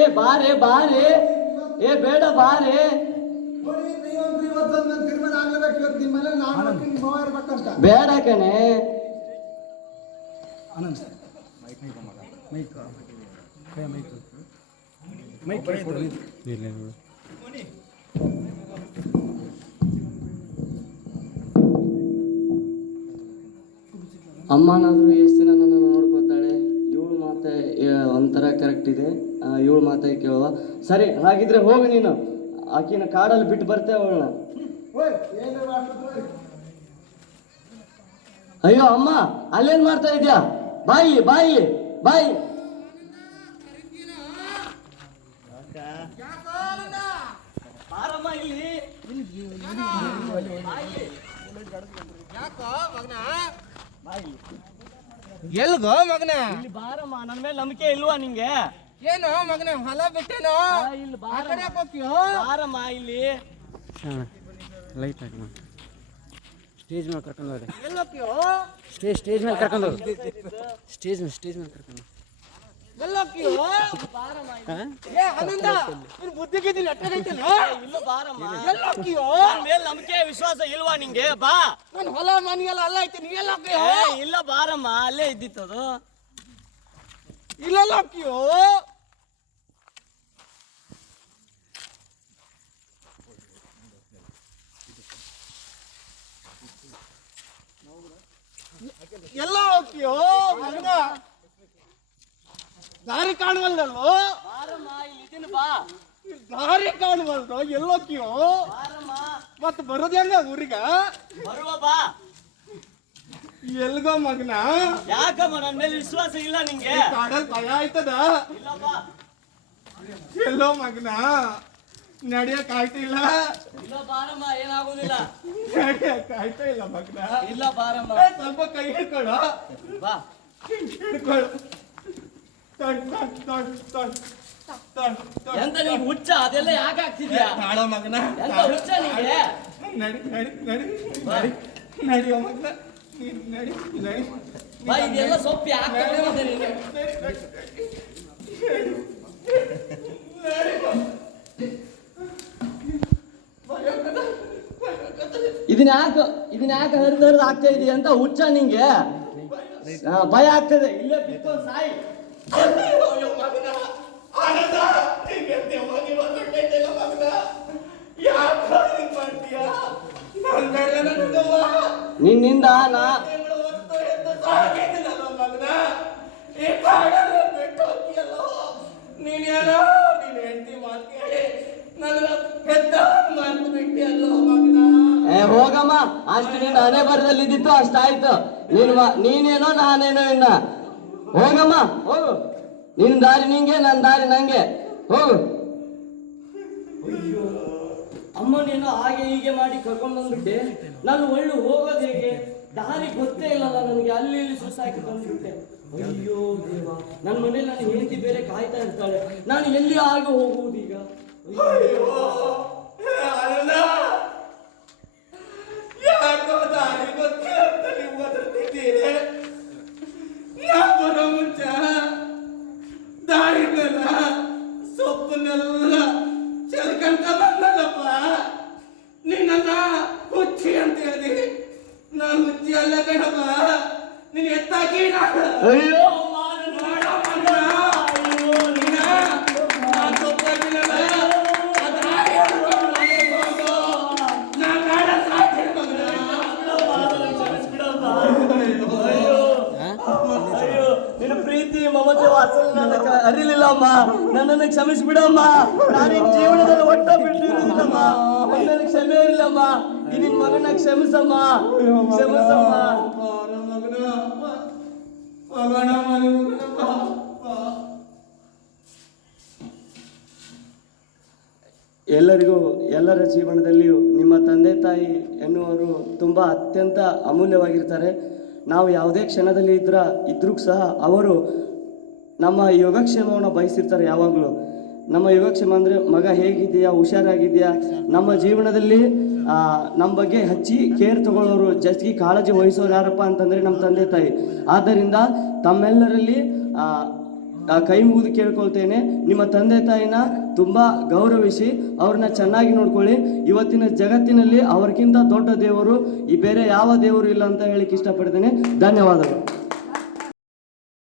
ಏ ಬಾರೆ ಬಾರೆ. ಏ ಬೇಡ ಬಾರೆ. ಬೇಡ ಕಣೆ. ಅಮ್ಮನಾದ್ರು ಎಷ್ಟು ಒಂಥರ ಕರೆಕ್ಟ್ ಇದೆ. ಇವಳು ಮಾತೆ ಕೇಳುವ? ಸರಿ ಹಾಗಿದ್ರೆ ಹೋಗು ನೀನು. ಆಕಿನ ಕಾಡಲ್ಲಿ ಬಿಟ್ಟು ಬರ್ತೆ ಅವಳನ್ನ. ಮಾಡ್ತಿದ್ರು ಅಯ್ಯೋ ಅಮ್ಮ ಅಲ್ಲೇನ್ ಮಾಡ್ತಾ ಇದ್ಯಾ? ಬಾಯಿ ಬಾಯಿ ಬಾಯಿ. ಬಾಯಿ ಇಲ್ಲಿ ಎಲ್ಗೋ ಮಗನ? ಇಲ್ಲಿ ಬಾರಮ್ಮ ನನ್ನ ಮೇಲೆ ನಂಬಿಕೆ ಇಲ್ವಾ ನಿಂಗೆ? ಏನು ಮಗನ ಹೊಲ ಬಿಟ್ಟೇನೋ? ಇಲ್ಲಿ ಆ ಬಾರಮ್ಮ. ಕಡೆ ಹೋಗ್ತೀಯೋ? ಬಾರಮ್ಮ ಇಲ್ಲಿ. ಲೈಟ್ ಹಾಕಿ ಸ್ಟೇಜ್ ಮೇಲೆ ಕರ್ಕೊಂಡು ಸ್ಟೇಜ್ ಸ್ಟೇಜ್ ಮೇಲೆ ಕರ್ಕೊಂಡು ಸ್ಟೇಜ್ ಮೇಲೆ ಸ್ಟೇಜ್ ಮೇಲೆ ಕರ್ಕೊಂಡು ನಂಬಿಕೆ ವಿಶ್ವಾಸ ಇಲ್ವಾ ನಿಂಗೆ? ಬಾ. ನಾನು ಹೊಲ ಮನೆಯೆಲ್ಲ ಅಲ್ಲ ಐತೆ ನೀ ಎಲ್ಲಿ ಹೋಗ್ತೀಯೋ ಇಲ್ಲ ಬಾರಮ್ಮ ಅಲ್ಲೇ ಇದ್ದಿತ್ತದು ಇಲ್ಲೆಲ್ಲ ಅಕ್ಕಿಯೋ ಎಲ್ಲ ಹೋಗ್ತೀಯೋ ಮಗನ ದಾರಿ ಕಾಣುವಲ್ದಲ್ವೋ? ಬಾರಮ್ಮ ಇಲ್ಲಿ ಇದೀನಿ ಬಾ. ದಾರಿ ಕಾಣುವಲ್ದು? ಎಲ್ಲೋಕ್ಕಿಯೋ? ಬಾರಮ್ಮ. ಮತ್ ಬರೋದ್ ಹೆಂಗ ಊರಿಗ? ಬರುವ ಬಾ. ಎಲ್ಗೋ ಮಗನ? ಯಾಕಮ್ಮ ನನ್ನ ಮೇಲೆ ವಿಶ್ವಾಸ ಇಲ್ಲ ನಿಂಗೆ. ಕಾಡಲ್ ಭಯ ಆಯ್ತದ? ಇಲ್ಲ ಬಾ. ಎಲ್ಲೋ ಮಗನ? ನಡಿಯಕ್ ಆಯ್ತಿಲ್ಲ ಇಲ್ಲ? ಬಾರಮ್ಮ ಏನಾಗುದಿಲ್ಲ. ನಡಿಯಕ್ ಆಯ್ತಾ ಇಲ್ಲ ಮಗನ? ಇಲ್ಲ ಬಾರಮ್ಮ. ಸ್ವಲ್ಪ ಕೈ ಹಿಡ್ಕೊಳ? ಬಾ. ಹಿಡ್ಕೊಳು. ಎಂತ ನೀ ಹುಚ್ಚ? ಅದೆಲ್ಲ ಯಾಕೆ ಆಗ್ತಿದ್ಯಾ ತಾಳೋ ಮಗನ ಎಂತ ಹುಚ್ಚ ನಿಮಗೆ ನಡಿ ನಡಿ ನಡಿ ನಡಿ. ನಡಿಯೋ ಮಗನ ನೀನ್ ನಡಿ ನಡಿ. ಬಾ ಇದೆಲ್ಲ ಸೊಪ್ಪು ಯಾಕೆ ತಗೊಂಡ್ಬಂದೆ ನೀನು. ಇದನ್ನ ಯಾಕೆ ಇದನ್ನ ಯಾಕೆ ಹರಿದು ಹರಿದು ಆಗ್ತಾ ಇದೆಯಾ ಅಂತ ಹುಚ್ಚ ನಿಂಗೆ? ಭಯ ಆಗ್ತದೆ. ಇಲ್ಲೇ ಬಿತ್ಕೊಂಡು ಸಾಯಿ. ನನ್ ನನ್ ನಿನ್ನಿಂದ ನಾ ನೀನ್ ನೀನ್ ಏ, ಹೋಗಮ್ಮ. ಅಷ್ಟು ನಿನ್ನ ಹಣೆ ಬರದಲ್ಲಿ ಇದ್ದಿತ್ತು ಅಷ್ಟಾಯ್ತು ನೀನು ನೀನೇನೋ ನಾನೇನೋ ಇನ್ನ. ಹೋಗಮ್ಮ ಹೋಗು. ನಿನ್ ದಾರಿ ನಿಂಗೆ ನನ್ನ ದಾರಿ ನಂಗೆ. ಹೋಗು. ಅಮ್ಮ ನೀನು ಹಾಗೆ ಹೀಗೆ ಮಾಡಿ ಕರ್ಕೊಂಡು ಬಂದ್ಬಿಟ್ಟೆ ನಾನು ಒಳ್ಳೆ ಹೋಗೋದು ಹೇಗೆ? ದಾರಿ ಗೊತ್ತೇ ಇಲ್ಲಲ್ಲ ನನಗೆ. ಅಲ್ಲಿ ಇಲ್ಲಿ ಸುಸ್ತಾಕಿ ಬಂದ್ಬಿಟ್ಟೆ. ಅಯ್ಯೋ ದೇವ ನನ್ನ ಮನೇಲಿ ನನ್ನ ಹೆಂಡತಿ ಬೇರೆ ಕಾಯ್ತಾ ಇರ್ತಾಳೆ. ನಾನು ಎಲ್ಲಿ ಹಾಗೆ ಹೋಗುವುದೀಗ ಈಗ? ಅಯ್ಯೋ ಆನಂದ ಯಾಕೋ ದಾರಿ ಗೊತ್ತೇ ಅಂತ ನೀವು ಒದರ್ತಿದ್ದೀರಿ ನಾ ಬರೋ ಮುಂಚೆ ಮೇಲೆ ಸೊಪ್ಪನ್ನೆಲ್ಲ ಚೆಲ್ಕಂತ ಬಂದಲ್ಲಪ್ಪ ನಿನ್ನನ್ನ ಹುಚ್ಚಿ ಅಂತ ಹೇಳಿ. ನಾನು ಹುಚ್ಚಿ ಅಲ್ಲ ಕಣಪ್ಪ. ನೀನು ಎತ್ತಾಗಿ ನಾನು ಅಯ್ಯೋ! ಅರಿಲಿಲ್ಲಮ್ಮ. ನನ್ನನ್ನು ಕ್ಷಮಿಸ್ಬಿಡಮ್ಮ. ನಾನು ನಿನ್ ಜೀವನದಲ್ಲಿ ಒಟ್ಟ ಬಿಟ್ಟಿರೋದಿಲ್ಲಮ್ಮ ನನ್ನ ಕ್ಷಮೆ ಇಲ್ಲಮ್ಮ ಈ ನಿನ್ ಮಗನ ಕ್ಷಮಿಸಮ್ಮ. ಕ್ಷಮಿಸಮ್ಮ. ಮಗನ. ಎಲ್ಲರಿಗೂ, ಎಲ್ಲರ ಜೀವನದಲ್ಲಿಯೂ ನಿಮ್ಮ ತಂದೆ ತಾಯಿ ಎನ್ನುವರು ತುಂಬ ಅತ್ಯಂತ ಅಮೂಲ್ಯವಾಗಿರ್ತಾರೆ. ನಾವು ಯಾವುದೇ ಕ್ಷಣದಲ್ಲಿ ಇದ್ರ ಇದ್ರೂ ಸಹ ಅವರು ನಮ್ಮ ಯೋಗಕ್ಷೇಮವನ್ನು ಬಯಸಿರ್ತಾರೆ ಯಾವಾಗಲೂ. ನಮ್ಮ ಯೋಗಕ್ಷೇಮ ಅಂದರೆ ಮಗ ಹೇಗಿದೆಯಾ, ಹುಷಾರಾಗಿದೆಯಾ? ನಮ್ಮ ಜೀವನದಲ್ಲಿ ನಮ್ಮ ಬಗ್ಗೆ ಹಚ್ಚಿ ಕೇರ್ ತಗೊಳ್ಳೋರು ಜಾಸ್ತಿ ಕಾಳಜಿ ವಹಿಸೋರು ಯಾರಪ್ಪ ಅಂತಂದರೆ ನಮ್ಮ ತಂದೆ ತಾಯಿ. ಆದ್ದರಿಂದ ತಮ್ಮೆಲ್ಲರಲ್ಲಿ ಕೈ ಮುಗಿದು ಕೇಳ್ಕೊಳ್ತೇನೆ. ನಿಮ್ಮ ತಂದೆ ತಾಯಿನ ತುಂಬ ಗೌರವಿಸಿ, ಅವ್ರನ್ನ ಚೆನ್ನಾಗಿ ನೋಡ್ಕೊಳ್ಳಿ. ಇವತ್ತಿನ ಜಗತ್ತಿನಲ್ಲಿ ಅವ್ರಿಗಿಂತ ದೊಡ್ಡ ದೇವರು ಈ ಬೇರೆ ಯಾವ ದೇವರು ಇಲ್ಲ ಅಂತ ಹೇಳಿಕ್ಕೆ ಇಷ್ಟಪಡ್ತೇನೆ. ಧನ್ಯವಾದಗಳು.